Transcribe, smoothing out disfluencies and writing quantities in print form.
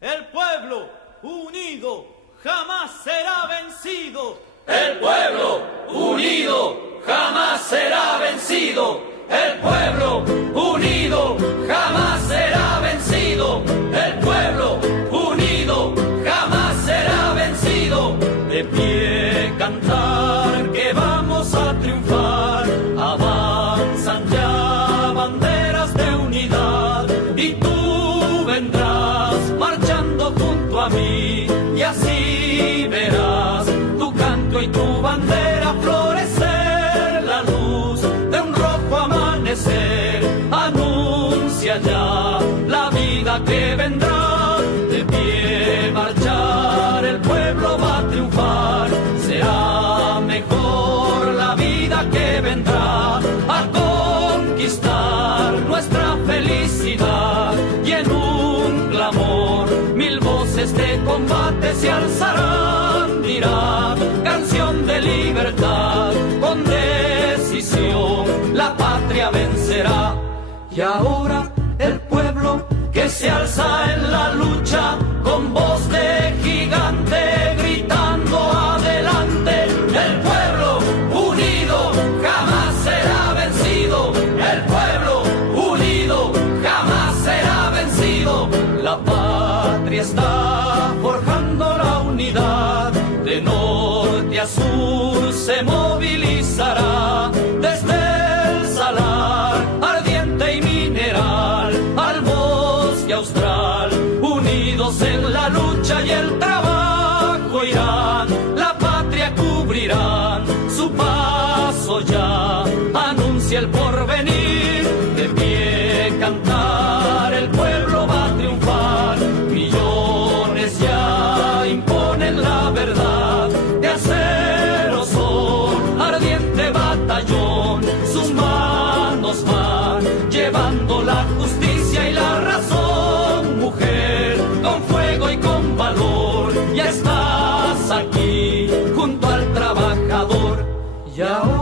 El pueblo unido jamás será vencido. El pueblo unido jamás será vencido. El pueblo unido jamás será vencido. El pueblo unido jamás será vencido. De pie cantar que vamos a triunfar. Avanzan ya banderas de unidad y tú vendrás marchando junto a mí y así verás tu canto y tu bandera florecer. La luz de un rojo amanecer anuncia ya la vida que vendrá. De pie marchar el pueblo va a triunfar. Será mejor la vida que vendrá a conquistar nuestra felicidad y en un clamor mil voces de combate se alzarán, dirán canción de libertad, con decisión la patria vencerá. Y ahora el pueblo que se alza en la lucha con voz de gigante gritando adelante. El pueblo unido jamás será vencido. El pueblo unido jamás será vencido. La patria está forjando la unidad. De norte a sur se movilizará. Desde el salar ardiente y mineral al bosque austral. Unidos en la lucha y el trabajo irán. La patria cubrirán. Su paso ya anuncia el porvenir. De pie cantar el pueblo va a triunfar. Millones ya imponen la verdad. De acero son ardiente batallón. Sus manos van llevando la justicia y la razón. Mujer, con fuego y con valor, ya estás aquí junto al trabajador. Y ahora